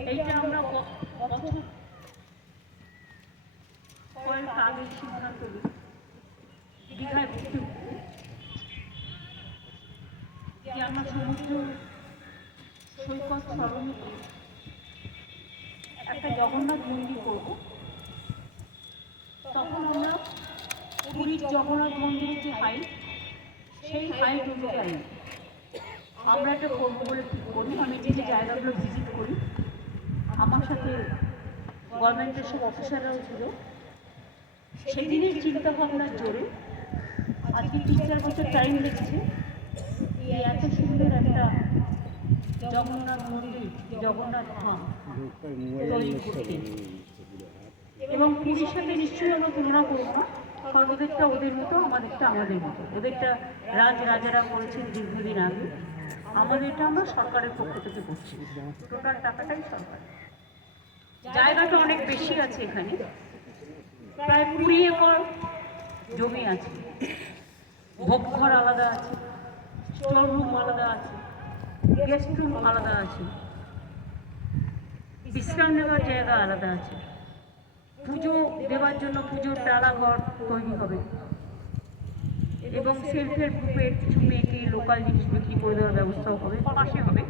এইটা আমরা বছর কয়েক আগে সিদ্ধান্ত নিই দীঘায় ঘুরতে ঘুরতে যে আমরা সমুদ্র সৈকত স্মরণে একটা জগন্নাথ মন্দির করব। তখন আমরা পুরীর জগন্নাথ মন্দিরের যে হাইট সেই হাইট অনুযায়ী আমরা একটা করবো বলে ঠিক করি। আমি যে যে জায়গাগুলো ভিজিট করি, আমার সাথে গভর্নমেন্টের সব অফিসাররাও ছিল, সেই দিনের চিন্তা ভাবনার জোরে আজকে 3-4 বছর টাইম লেগেছে এই এত সুন্দর একটা জগন্নাথ মন্দির, জগন্নাথ ধাম তৈরি করতে। এবং পুরীর সাথে নিশ্চয়ই আমরা তুলনা করবো না, কারণ ওদেরটা ওদের মতো, আমাদেরটা আমাদের মতো। ওদেরটা রাজারা করেছেন দীর্ঘদিন আগে, আমাদেরটা আমরা সরকারের পক্ষ থেকে করছি। টোটাল টাকাটাই সরকার। জায়গাটা অনেক বেশি আছে, এখানে প্রায় 20 একর জমি আছে। ভোগঘর আলাদা আছে, স্টোর রুম আলাদা আছে, গেস্ট রুম আলাদা আছে, বিশ্রাম নেওয়ার জায়গা আলাদা আছে। পুজো দেওয়ার জন্য পুজোর ডালাঘর তৈরি হবে এবং সেলফ হেল্প গ্রুপের কিছু মেয়েকে লোকাল জিনিস বিক্রি করে দেওয়ার ব্যবস্থাও হবে, পাশে হবে,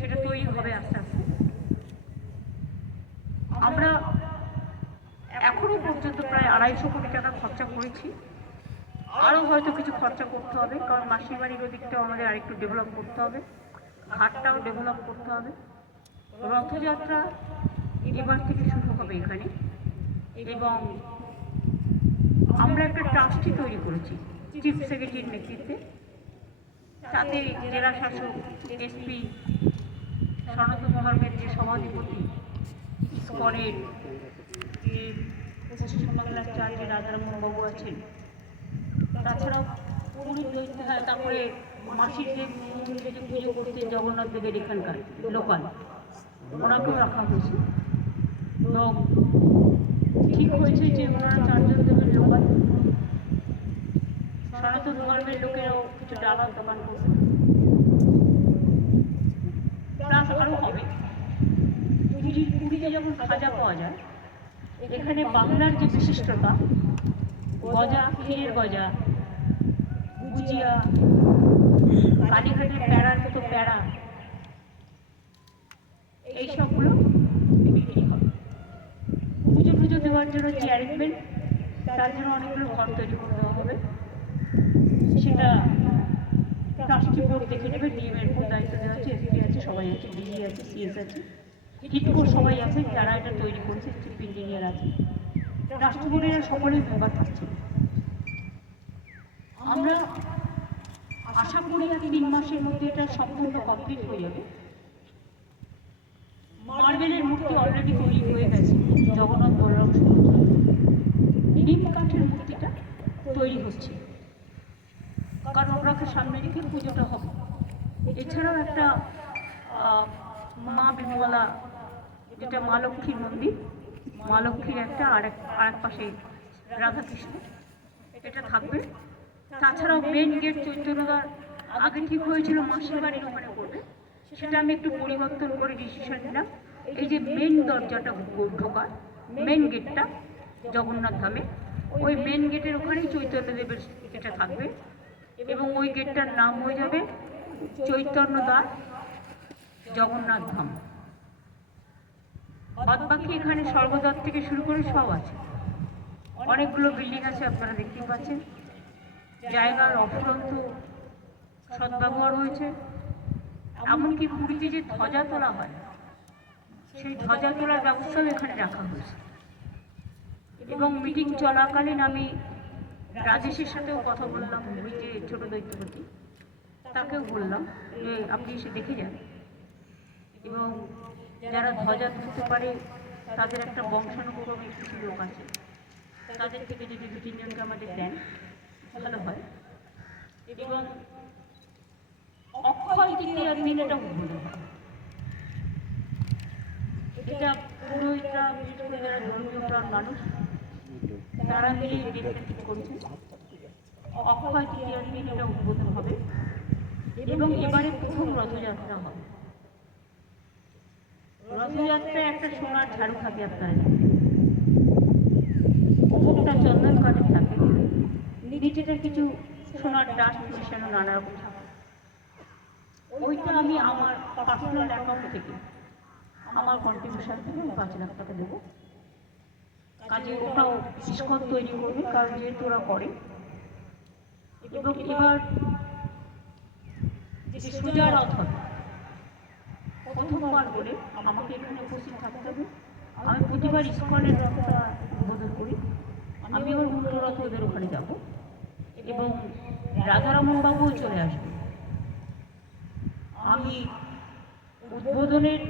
সেটা তৈরি হবে আস্তে আস্তে। আমরা এখনো পর্যন্ত প্রায় 250 কোটি টাকা খরচা করেছি। আরও হয়তো কিছু খরচা করতে হবে, কারণ মাসির বাড়ির ওদিকটাও আমাদের আরেকটু ডেভেলপ করতে হবে, ঘাটটাও ডেভেলপ করতে হবে। রথযাত্রা এবার থেকে শুরু হবে এখানে, এবং আমরা একটা ট্রাস্টি তৈরি করেছি চিফ সেক্রেটারির নেতৃত্বে, তাতে জেলা শাসক, এসপি, সনাতন ধর্মের যে সভাধিপতি, ইসকনের যে পশ্চিমবাংলার চার্জে রাজারামন বাবু আছেন, তাছাড়াও পুরীর তারপরে মাসির যে মন্দিরে যে পুজো করতে জগন্নাথ দেবের এখানকার লোকাল, ওনাকেও রাখা হয়েছে। এবং ঠিক হয়েছে যে ওনারা 4 জন দেবের লোকাল, সনাতন ধর্মের লোকেরাও কিছু ডালার দোকান করবে, প্লাস আরও হবে। পুরীতে যখন খাজা পাওয়া যায়, এখানে বাংলার যে বিশিষ্টতা, গজা, ক্ষীরের গজা, গুজিয়া, কালীঘাটের প্যাড়ার মতো প্যাড়া, এইসবগুলো বিক্রি হবে। পুজো দেওয়ার জন্য যে অ্যারেঞ্জমেন্ট, তার জন্য অনেকগুলো ঘর তৈরি করে দেওয়া হবে। সেটা ট্রাস্টি বোর্ড দেখে নেবে, ডিএমের উপর দায়িত্ব দেওয়া আছে, এসপি আছে, সবাই আছে, ডিজি আছে, সিএস আছে, হিটকোর সবাই আছে যারা এটা তৈরি করেছে, চিফ ইঞ্জিনিয়ার আছে, ট্রাস্টি বোর্ডের সকলেই মেম্বার থাকছে। আমরা আশা করি আর 3 মাসের মধ্যে এটা সম্পূর্ণ কমপ্লিট হয়ে যাবে। মার্বেলের মূর্তি অলরেডি তৈরি হয়ে গেছে, জগন্নাথ বলরাম সুভদ্রা। নিম কাঠের মূর্তিটা তৈরি হচ্ছে, কারণ ওনাকে সামনে রেখে পুজোটা হবে। এছাড়াও একটা মা বিমলা, যেটা মা লক্ষ্মীর মন্দির, মা লক্ষ্মীর একটা আরেক পাশে রাধাকৃষ্ণ, এটা থাকবে। তাছাড়াও মেন গেট চৈতন্যদার আগে ঠিক হয়েছিল মাসির বাড়ির ওখানে করবে, সেটা আমি একটু পরিবর্তন করে ডিসিশন নিলাম। এই যে মেন দরজাটা ঢোকার মেন গেটটা জগন্নাথ ধামে, ওই মেন গেটের ওখানেই চৈতন্যদেবের এটা থাকবে, এবং ওই গেটটার নাম হয়ে যাবে চৈতন্যদা জগন্নাথ ধাম। বাদ বাকি এখানে স্বর্গদ্বার থেকে শুরু করে সব আছে, অনেকগুলো বিল্ডিং আছে, আপনারা দেখতেই পাচ্ছেন। জায়গার অফুরন্ত সদ্ব্যবহার হয়েছে। এমনকি পুরীতে যে ধ্বজা তোলা হয়, সেই ধ্বজা তোলার ব্যবস্থাও এখানে রাখা হয়েছে। এবং মিটিং চলাকালীন আমি রাজেশের সাথেও কথা বললাম, উনি যে ছোট দৈত্যপতি, তাকেও বললাম যে আপনি এসে দেখে যান, এবং যারা ধ্বজা তুলতে পারে তাদের একটা বংশানুক্রমিক কিছু লোক আছে, তাদের থেকে যদি 2-3 জনকে আমাদের দেন ভালো হয়। এবং অক্ষয় তৃতীয়ার দিন এটা উদ্বোধন হয়। এটা পুরোহিতরা, বিশেষ করে যারা ধর্মীয় প্রাণ মানুষ, তারা মিলে ডেটটা ঠিক করেছে। অক্ষয় তৃতীয়ার দিন এটা উদ্বোধন হবে, এবং এবারে প্রথম রথযাত্রা হবে। রথযাত্রায় একটা সোনার ঝাড়ু থাকে আপনারা ওপরটা চন্দন কাঠের থাকে, নিচেটা কিছু সোনার ডাস্ট মেশানো নানা রকম থাকে। ওইটা আমি আমার পার্সোনাল অ্যাকাউন্ট থেকে আমার কন্ট্রিবিউশন থেকে 5 লাখ টাকা দেবো। কাজে ওটাও ইস্কন তৈরি করবে, কারণ যেহেতু ওরা করে। এবং এবার যে সোজা রথ হবে, প্রথমবার বলে আমাকে এখানে উপস্থিত থাকতে হবে। আমি প্রতিবার ইস্কনের রথটা উদ্বোধন করি, আমি ওর উল্টো রথ ওদের ওখানে যাব এবং রাজারামন বাবুও চলে আসবে। আমি উদ্বোধনের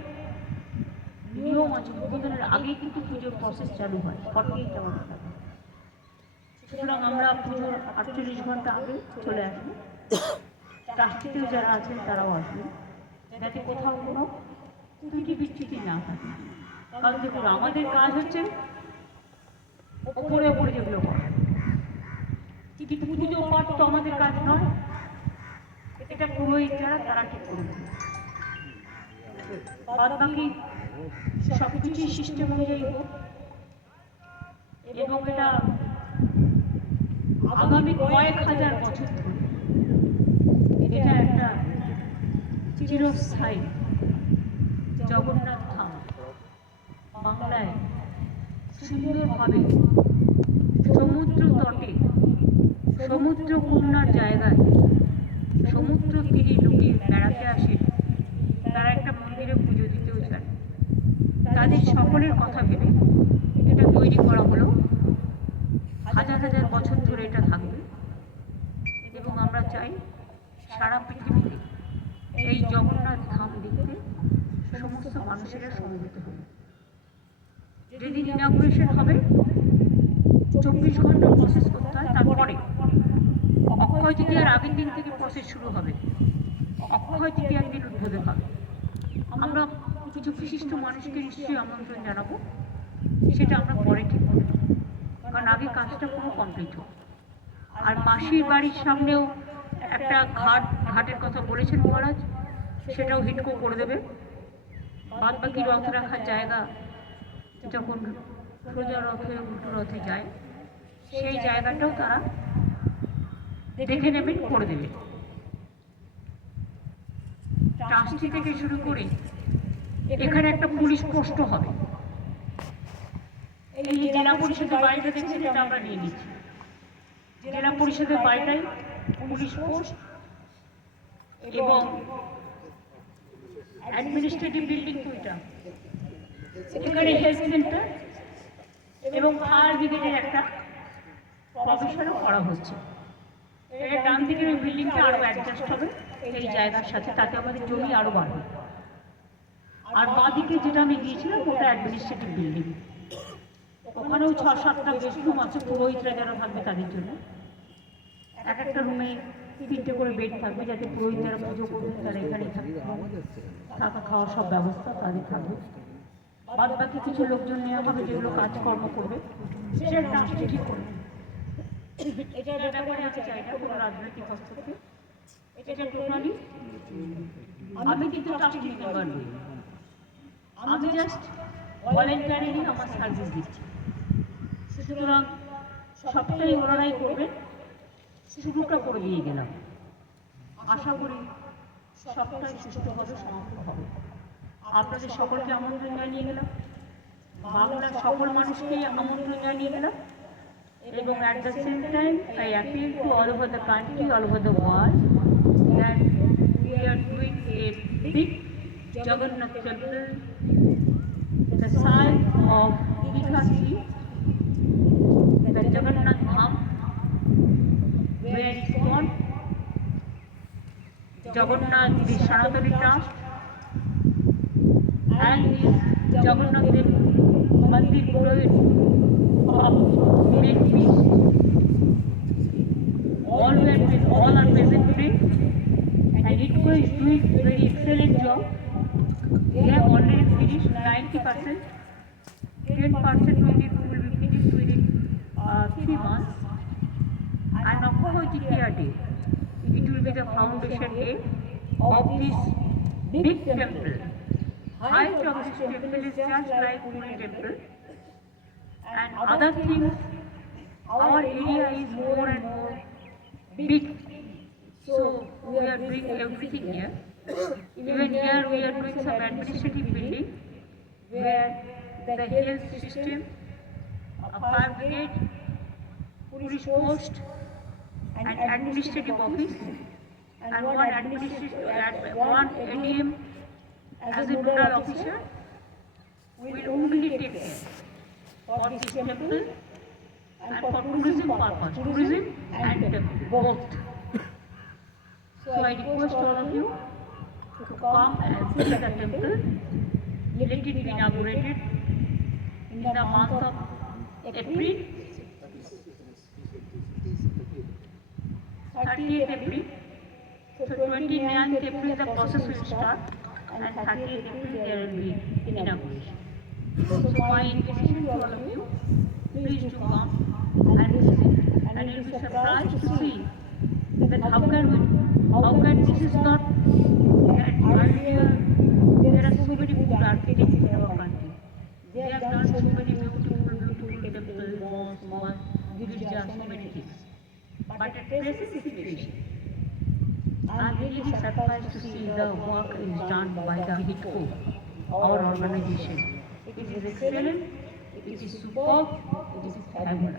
নিয়ম আছে, উদ্বোধনের আগেই কিন্তু পুজোর প্রসেস চালু হয় 48 আওয়ার আগে। সুতরাং আমরা পুজোর 48 ঘন্টা আগে চলে আসবো। ট্রাস্টিতেও যারা আছেন তারাও আসবেন, যাতে কোথাও কোনো ত্রুটি বিচ্ছুতি না থাকে। কারণ দেখুন, আমাদের কাজ হচ্ছে ওপরে ওপরে যেগুলো করা, কিন্তু পুজো পাঠ তো আমাদের কাজ নয়, এটা পুরোহিত যারা তারা ঠিক করে দেবে। বাদ বাকি সব কিছুই সিস্টেম অনুযায়ী হোক এবং এটা আগামী কয়েক হাজার বছর ধরে এটা একটা চিরস্থায়ী জগন্নাথ ধাম বাংলায় সুন্দরভাবে সমুদ্র তটে, সমুদ্র কন্যার জায়গায়, সমুদ্র তীরে লোকে বেড়াতে আসে, তারা একটা মন্দিরে পুজো দিতেও চায়। তাদের সকলের কথা ভেবে এটা তৈরি করা হলো। হাজার হাজার বছর ধরে এটা থাকবে এবং আমরা চাই সারা পৃথিবীতে এই জগন্নাথ ধাম দেখতে সমস্ত মানুষেরা সমবেত হবে। যেদিন ইনাগুরেশন হবে 24 ঘন্টা প্রসেস করতে হয়, তারপরে অক্ষয় তৃতীয়ার আগের দিন থেকে প্রসেস শুরু হবে। অক্ষয় তৃতীয়ার দিন উদ্বোধন হবে। আমরা কিছু বিশিষ্ট মানুষকে নিশ্চয়ই আমন্ত্রণ জানাবো, সেটা আমরা পরে ঠিক করব, কারণ আগে কাজটা পুরো কমপ্লিট হোক। আর মাসির বাড়ির সামনেও একটা ঘাটের কথা বলেছেন মহারাজ, সেটাও হিটকো করে দেবে। বাদ বাকি রথ রাখার জায়গা যখন সোজা রথে উল্টো রথে যায়, সেই জায়গাটাও তারা দেখে নেবেন, করে দেবে। ট্রাস্টি থেকে শুরু করে এখানে একটা পুলিশ পোস্ট হবে। এই যে জেলা পরিষদের বাড়িটা দেখছেন, এটা আমরা নিয়ে নিচ্ছি। জেলা পরিষদের বাড়িটাই পুলিশ পোস্ট এবং অ্যাডমিনিস্ট্রেটিভ বিল্ডিং তো এটা, এখানে হেলথ সেন্টার এবং ফায়ার ব্রিগেডের একটা প্রফেশনও করা হচ্ছে। এটা ডান দিকের ওই বিল্ডিংটা আরও অ্যাডজাস্ট হবে এই জায়গার সাথে, তাতে আমাদের জমি আরও বাড়বে। আর বাঁ দিকে যেটা আমি গিয়েছিলাম ওটা অ্যাডমিনিস্ট্রেটিভ বিল্ডিং, ওখানেও 6-7টা গেস্ট রুম আছে পুরোহিতরা যারা থাকবে তাদের জন্য। এক একটা রুমে 3টে করে বেড থাকবে, যাতে পুরোহিত যারা পুজো করবেন তারা এখানেই থাকবে, থাকা খাওয়া সব ব্যবস্থা তাদের থাকবে। বাদ বাকি কিছু লোকজন নেওয়া হবে যেগুলো কাজকর্ম করবে, সেটা ট্রাস্টে ঠিক করবে। এটার ব্যাপারে আমি চাই না কোনো রাজনৈতিক হস্তক্ষেপ, এটা টোটালি আমি কিন্তু ট্রাস্টি মেম্বার নই, আমি জাস্ট ভলেন্টারিলি আমার সার্ভিস দিচ্ছি। সুতরাং সবটাই ওনারাই করবেন, শুরুটা করে দিয়ে গেলাম। আশা করি সবটাই সুষ্ঠুভাবে সমাপ্ত হবে। আপনাদের সকলকে আমন্ত্রণ জানিয়ে গেলাম, বাংলার সকল মানুষকেই আমন্ত্রণ জানিয়ে গেলাম। এবং at the same time I appeal to all over the country, all over the world, that we are doing a big Jagannath temple, the site of Dikha-Sri, the Jagannath Dham, where it's called Jagannath the Sanatani Trust and his Jagannath Dev Mandir Purohit of Great Peace. All are present today, and ITCO is doing very excellent job. They have already finished 90%. 10% will be finished within 3 months. And Akhoy Titiya Day, it will be the foundation day of this big temple. height of this temple is just like Puri temple. And other things, our area is more and more big. So we are doing everything here. Even here we are doing some administrative building where the health system, a fire brigade, police post, and administrative office, and one ADM as a nodal officer will only take care for this temple and for tourism purpose, tourism and temple, both. So I request all of you to come and see the temple. Let it be inaugurated in the month of April, 30th April. So 29th April the process will start, and 30th April there will be inauguration. So my invitation to all of you, please do come and visit, and you will be surprised to see that how can this is not that earlier there are so many good architects in our country. They have done so many beautiful temples, mosques, girjas, so many things. But at present situation, I am really surprised to see the work is done by the HITCO, our organization. It is excellent, it is superb, it is fabulous.